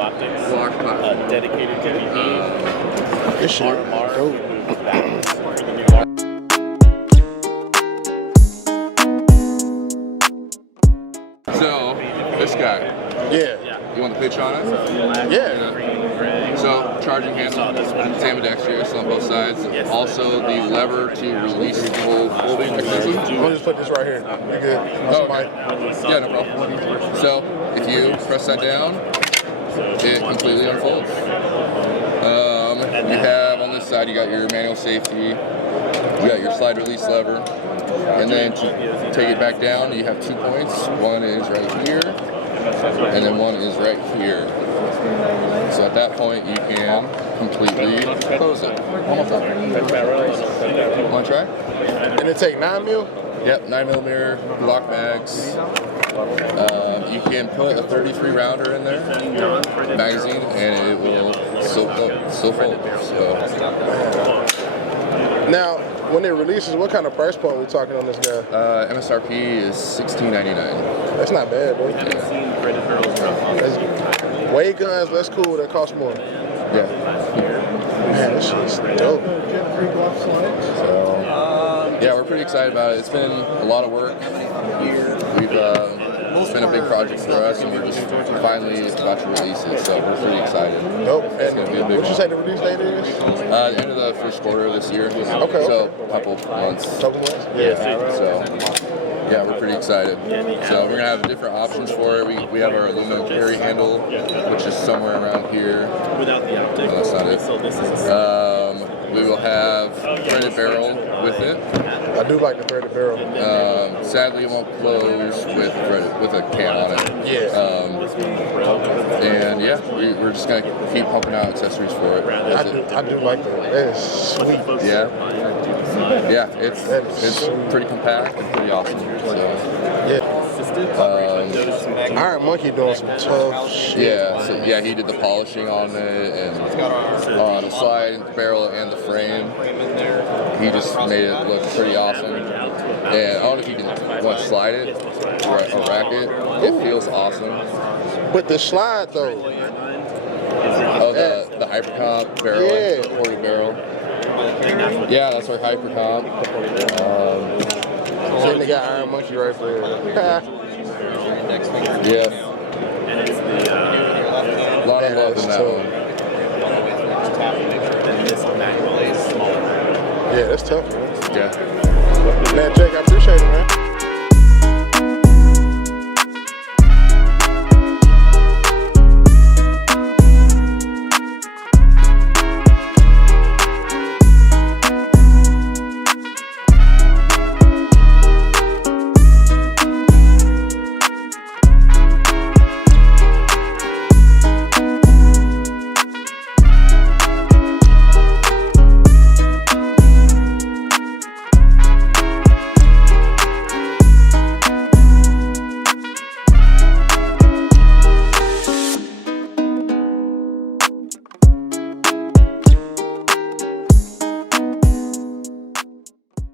optics, platform. dedicated DVD, This shit RMR, dope. So, this guy, Yeah. you want the pitch on it? Yeah. So, charging handle, ambidextrous on both sides. Also, the lever to release the whole folding mechanism. I'm gonna just put this right here. You good? Oh, okay. Yeah, no problem. So, if you press that down, it completely unfolds. You have on this side, you got your manual safety, you got your slide release lever, and then to take it back down, you have 2 points. One is right here, and then one is right here. So at that point, you can completely close it. One more time. Want to try? And it take 9 mil? Yep, 9mm Glock mags. You can put a 33 rounder in there, magazine, and it will still fold. So. Now, when it releases, what kind of price point are we talking on this guy? MSRP is $16.99. That's not bad, bro. Yeah. That's, way guns, that's cool. That costs more. Yeah. Man, this shit's dope. So, yeah, we're pretty excited about it. It's been a lot of work. It's been a big project for us, and we're just finally about to release it. So we're pretty excited. Dope. It's going to be a big What you say the release date is? The end of the first quarter of this year. Okay. So a couple months. Couple months? Yeah. So yeah, we're pretty excited. So we're gonna have different options for it. We have our aluminum carry handle, which is somewhere around here. Without the optic. No, that's not it. So this is We will have threaded barrel with it. I do like the threaded barrel. Sadly, it won't close with a can on it. Yeah. And yeah, we're just gonna keep pumping out accessories for it. I do like that. That is sweet. Yeah. Yeah, it's pretty compact and pretty awesome. So. Yeah. Iron Monkey doing some tough shit. Yeah, so yeah, he did the polishing on it and on the slide, barrel, and the frame. He just made it look pretty awesome. And I don't know if you can want to slide it or rack it. It feels awesome. But the slide though. Oh, the hypercomp barrel, ported barrel. Yeah, that's our hypercomp. Then they got Iron Monkey right there. Yeah. A lot of love in that one. Yeah, that's tough, man. Yeah. Man, Jake, I appreciate it, man.